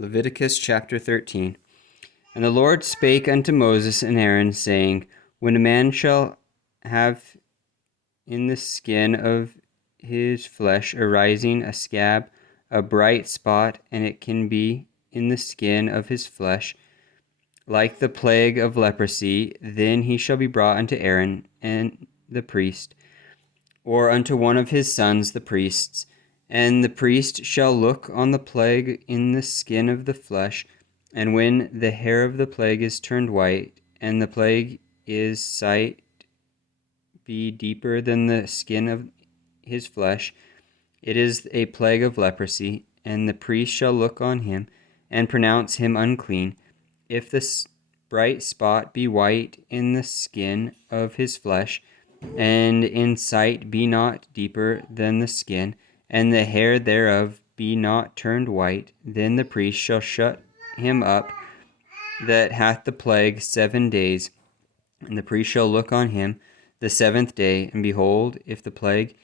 Leviticus chapter 13. And the Lord spake unto Moses and Aaron, saying, When a man shall have in the skin of his flesh arising a scab, a bright spot, and it can be in the skin of his flesh, like the plague of leprosy, then he shall be brought unto Aaron and the priest, or unto one of his sons the priests. And the priest shall look on the plague in the skin of the flesh, and when the hair of the plague is turned white, and the plague is sight be deeper than the skin of his flesh, it is a plague of leprosy, and the priest shall look on him, and pronounce him unclean. If the bright spot be white in the skin of his flesh, and in sight be not deeper than the skin, and the hair thereof be not turned white, then the priest shall shut him up that hath the plague 7 days. And the priest shall look on him the 7th day, and behold, if the plague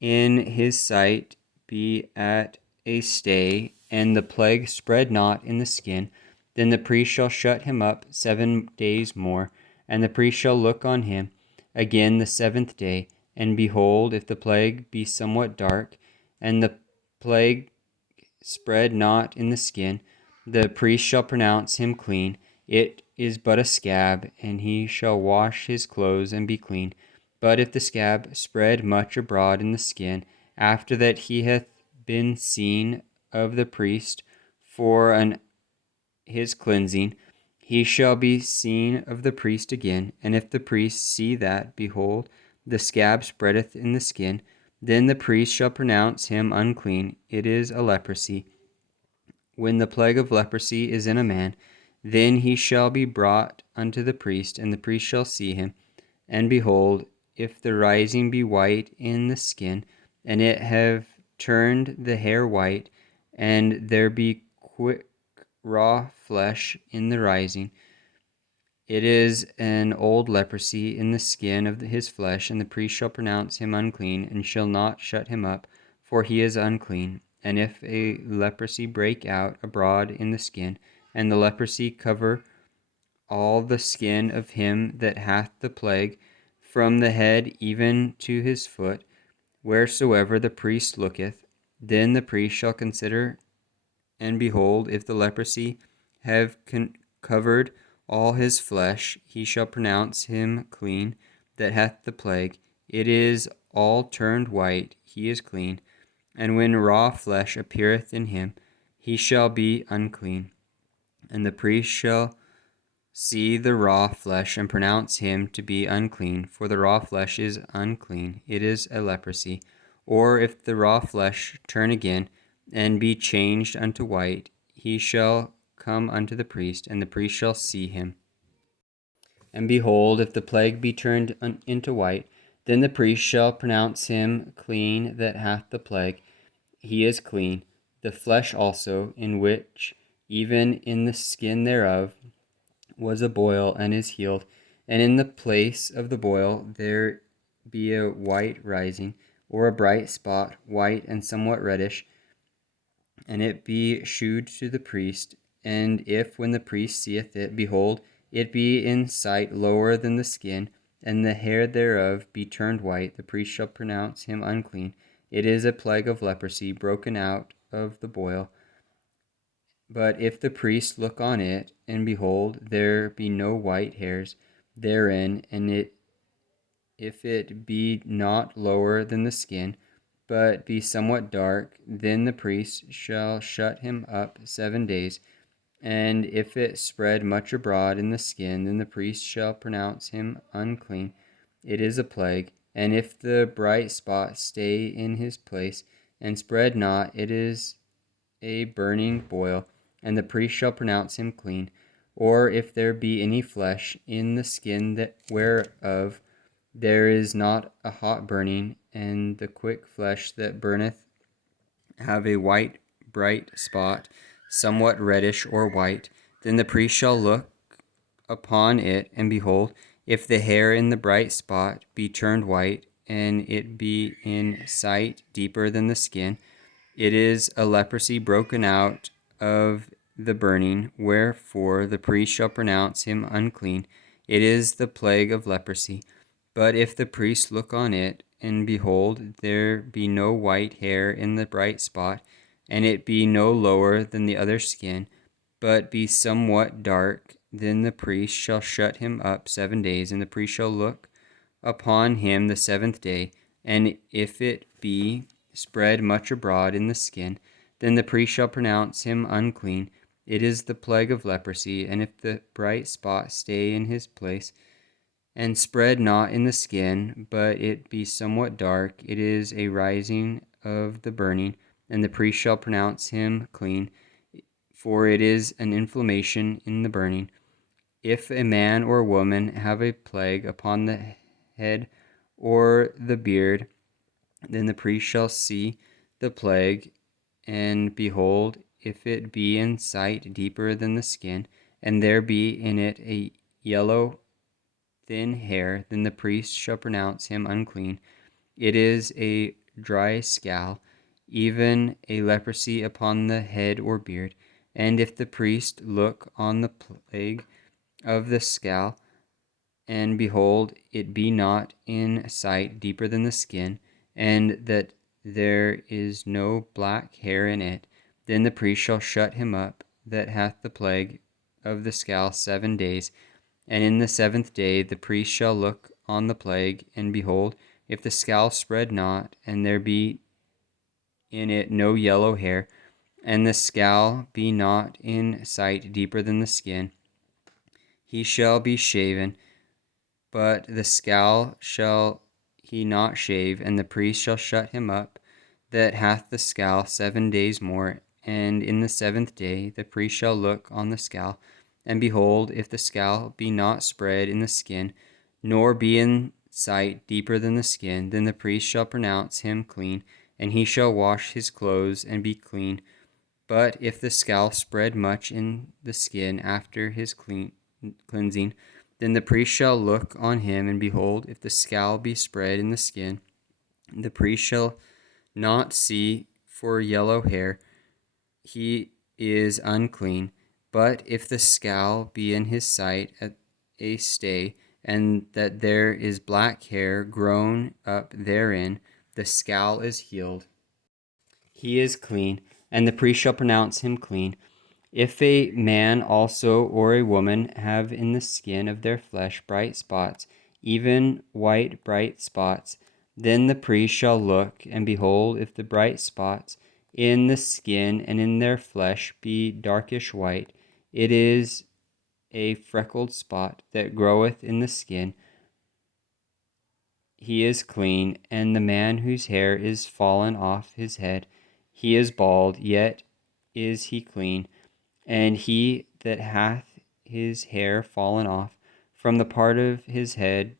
in his sight be at a stay, and the plague spread not in the skin, then the priest shall shut him up 7 days more, and the priest shall look on him again the 7th day, and behold, if the plague be somewhat dark, and the plague spread not in the skin, the priest shall pronounce him clean. It is but a scab, and he shall wash his clothes and be clean. But if the scab spread much abroad in the skin, after that he hath been seen of the priest for his cleansing, he shall be seen of the priest again. And if the priest see that, behold, the scab spreadeth in the skin, then the priest shall pronounce him unclean. It is a leprosy. When the plague of leprosy is in a man, then he shall be brought unto the priest, and the priest shall see him. And behold, if the rising be white in the skin, and it have turned the hair white, and there be quick raw flesh in the rising, it is an old leprosy in the skin of his flesh, and the priest shall pronounce him unclean, and shall not shut him up, for he is unclean. And if a leprosy break out abroad in the skin, and the leprosy cover all the skin of him that hath the plague, from the head even to his foot, wheresoever the priest looketh, then the priest shall consider, and behold, if the leprosy have covered all his flesh, he shall pronounce him clean that hath the plague. It is all turned white, he is clean. And when raw flesh appeareth in him, he shall be unclean. And the priest shall see the raw flesh, and pronounce him to be unclean, for the raw flesh is unclean, it is a leprosy. Or if the raw flesh turn again, and be changed unto white, he shall come unto the priest, and the priest shall see him. And behold, if the plague be turned into white, then the priest shall pronounce him clean that hath the plague. He is clean. The flesh also, in which even in the skin thereof was a boil, and is healed, and in the place of the boil there be a white rising, or a bright spot, white and somewhat reddish, and it be shewed to the priest. And if, when the priest seeth it, behold, it be in sight lower than the skin, and the hair thereof be turned white, the priest shall pronounce him unclean. It is a plague of leprosy, broken out of the boil. But if the priest look on it, and behold, there be no white hairs therein, and if it be not lower than the skin, but be somewhat dark, then the priest shall shut him up 7 days. And if it spread much abroad in the skin, then the priest shall pronounce him unclean. It is a plague. And if the bright spot stay in his place, and spread not, it is a burning boil, and the priest shall pronounce him clean. Or if there be any flesh in the skin whereof there is not a hot burning, and the quick flesh that burneth have a white bright spot, somewhat reddish or white, then the priest shall look upon it, and behold, if the hair in the bright spot be turned white, and it be in sight deeper than the skin, it is a leprosy broken out of the burning, wherefore the priest shall pronounce him unclean. It is the plague of leprosy. But if the priest look on it, and behold, there be no white hair in the bright spot, and it be no lower than the other skin, but be somewhat dark, then the priest shall shut him up 7 days, and the priest shall look upon him the seventh day. And if it be spread much abroad in the skin, then the priest shall pronounce him unclean. It is the plague of leprosy. And if the bright spot stay in his place, and spread not in the skin, but it be somewhat dark, it is a rising of the burning, and the priest shall pronounce him clean, for it is an inflammation in the burning. If a man or woman have a plague upon the head or the beard, then the priest shall see the plague, and behold, if it be in sight deeper than the skin, and there be in it a yellow thin hair, then the priest shall pronounce him unclean. It is a dry scale, even a leprosy upon the head or beard. And if the priest look on the plague of the scale, and behold, it be not in sight deeper than the skin, and that there is no black hair in it, then the priest shall shut him up that hath the plague of the scale 7 days. And in the seventh day the priest shall look on the plague, and behold, if the scale spread not, and there be in it no yellow hair, and the scale be not in sight deeper than the skin, he shall be shaven, but the scale shall he not shave, and the priest shall shut him up that hath the scale 7 days more. And in the seventh day the priest shall look on the scale, and behold, if the scale be not spread in the skin, nor be in sight deeper than the skin, then the priest shall pronounce him clean, and he shall wash his clothes and be clean. But if the scale spread much in the skin after his cleansing, then the priest shall look on him, and behold, if the scale be spread in the skin, the priest shall not see for yellow hair, he is unclean. But if the scale be in his sight at a stay, and that there is black hair grown up therein, the scale is healed. He is clean, and the priest shall pronounce him clean. If a man also or a woman have in the skin of their flesh bright spots, even white bright spots, then the priest shall look, and behold, if the bright spots in the skin and in their flesh be darkish white, it is a freckled spot that groweth in the skin. He is clean. And the man whose hair is fallen off his head, he is bald, yet is he clean. And he that hath his hair fallen off from the part of his head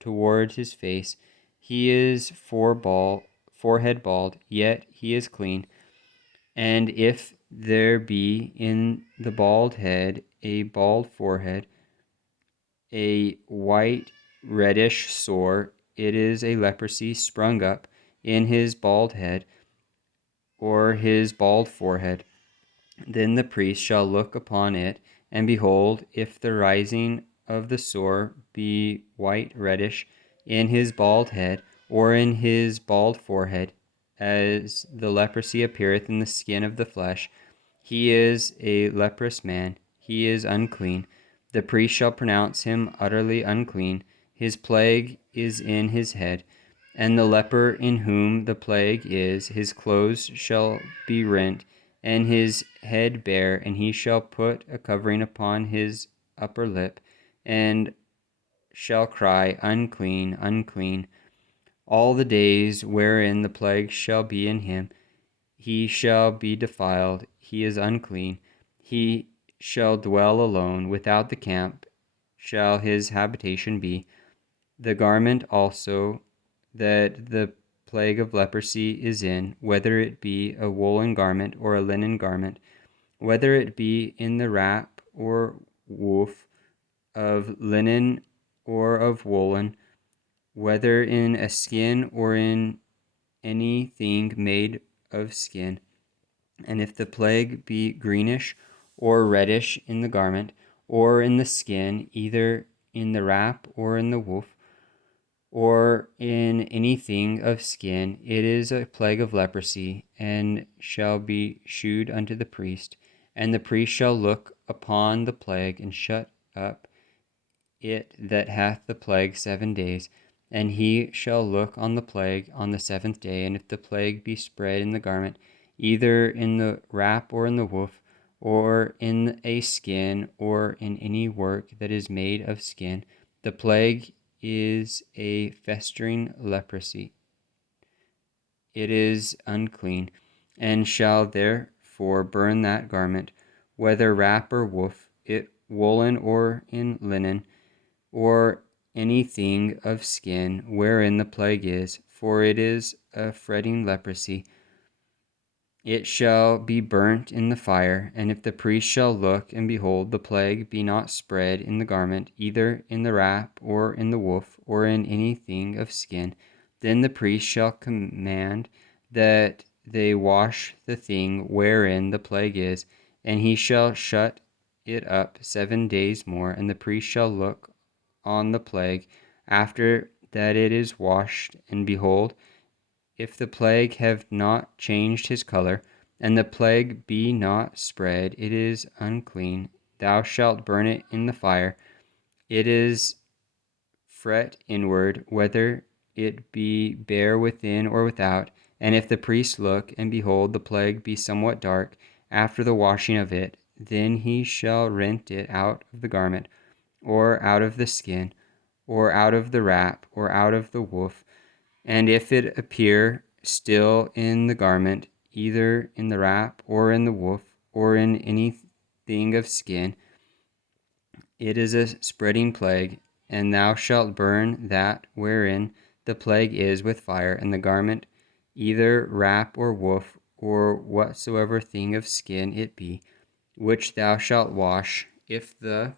toward his face, he is forehead bald, yet he is clean. And if there be in the bald head a bald forehead, a white reddish sore, it is a leprosy sprung up in his bald head or his bald forehead. Then the priest shall look upon it, and behold, if the rising of the sore be white reddish in his bald head or in his bald forehead, as the leprosy appeareth in the skin of the flesh, he is a leprous man, he is unclean. The priest shall pronounce him utterly unclean. His plague is in his head. And the leper in whom the plague is, his clothes shall be rent, and his head bare, and he shall put a covering upon his upper lip, and shall cry, Unclean, unclean. All the days wherein the plague shall be in him, he shall be defiled, he is unclean. He shall dwell alone, without the camp shall his habitation be. The garment also that the plague of leprosy is in, whether it be a woolen garment or a linen garment, whether it be in the wrap or woof of linen or of woolen, whether in a skin or in anything made of skin. And if the plague be greenish or reddish in the garment, or in the skin, either in the wrap or in the woof, or in anything of skin, it is a plague of leprosy, and shall be shewed unto the priest. And the priest shall look upon the plague, and shut up it that hath the plague 7 days. And he shall look on the plague on the 7th day, and if the plague be spread in the garment, either in the wrap or in the woof, or in a skin, or in any work that is made of skin, the plague is a festering leprosy. It is unclean, and shall therefore burn that garment, whether wrap or woof, it woolen or in linen, or anything of skin wherein the plague is, for it is a fretting leprosy. It shall be burnt in the fire. And if the priest shall look, and behold, the plague be not spread in the garment, either in the wrap, or in the woof, or in anything of skin, then the priest shall command that they wash the thing wherein the plague is, and he shall shut it up 7 days more. And the priest shall look on the plague after that it is washed, and behold, if the plague have not changed his color, and the plague be not spread, it is unclean. Thou shalt burn it in the fire. It is fret inward, whether it be bare within or without. And if the priest look, and behold, the plague be somewhat dark, after the washing of it, then he shall rent it out of the garment, or out of the skin, or out of the wrap, or out of the woof. And if it appear still in the garment, either in the wrap, or in the woof, or in anything of skin, it is a spreading plague, and thou shalt burn that wherein the plague is with fire, and the garment, either wrap or woof, or whatsoever thing of skin it be, which thou shalt wash. If the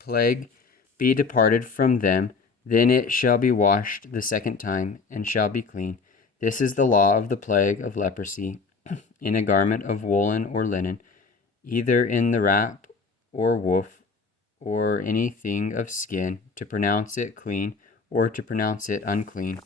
plague be departed from them, then it shall be washed the 2nd time, and shall be clean. This is the law of the plague of leprosy, in a garment of woolen or linen, either in the wrap or woof, or anything of skin, to pronounce it clean, or to pronounce it unclean.